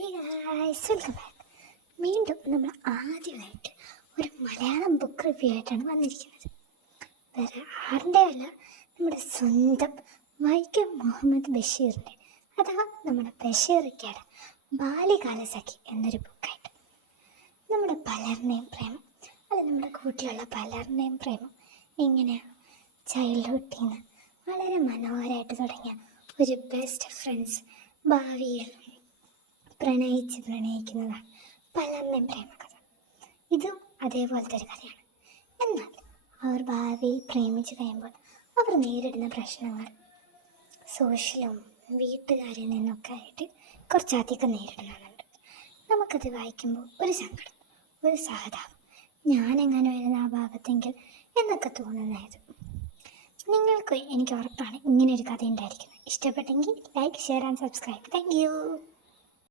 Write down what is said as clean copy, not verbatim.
Hey guys, welcome back. വീണ്ടും നമ്മൾ ആദ്യമായിട്ട് ഒരു മലയാളം ബുക്ക് റിവ്യൂ ആയിട്ടാണ് വന്നിരിക്കുന്നത്. വേറെ ആരുടെ അല്ല, നമ്മുടെ സ്വന്തം വൈക്കം മുഹമ്മദ് ബഷീറിൻ്റെ, അഥവാ നമ്മുടെ ബഷീറിക്കയുടെ ബാല്യകാലസഖി എന്നൊരു ബുക്കായിട്ട്. നമ്മുടെ പലരുടെയും പ്രേമം, അത് നമ്മുടെ കൂട്ടിലുള്ള പലരുടെയും പ്രേമം എങ്ങനെയാണ് ചൈൽഡ്ഹുഡിൽ നിന്ന് വളരെ മനോഹരമായിട്ട് തുടങ്ങിയ ഒരു ബെസ്റ്റ് ഫ്രണ്ട്സ് ഭാവിയിൽ പ്രണയിക്കുന്നതാണ് പലരുടെയും പ്രേമകഥ. ഇതും അതേപോലത്തെ ഒരു കഥയാണ്. എന്നാൽ അവർ ഭാവിയിൽ പ്രേമിച്ച് കഴിയുമ്പോൾ അവർ നേരിടുന്ന പ്രശ്നങ്ങൾ സോഷ്യലും വീട്ടുകാരിൽ നിന്നൊക്കെ ആയിട്ട് കുറച്ചധികം നേരിടുന്നുണ്ട്. നമുക്കത് വായിക്കുമ്പോൾ ഒരു സങ്കടം, ഒരു സഹതാപം, ഞാനെങ്ങനെ വരുന്ന ആ ഭാഗത്തെങ്കിൽ എന്നൊക്കെ തോന്നുന്നത്. നിങ്ങൾക്ക് എനിക്ക് ഉറപ്പാണ് ഇങ്ങനെയൊരു കഥ ഉണ്ടായിരിക്കുന്നത്. ഇഷ്ടപ്പെട്ടെങ്കിൽ like, share and subscribe. Thank you.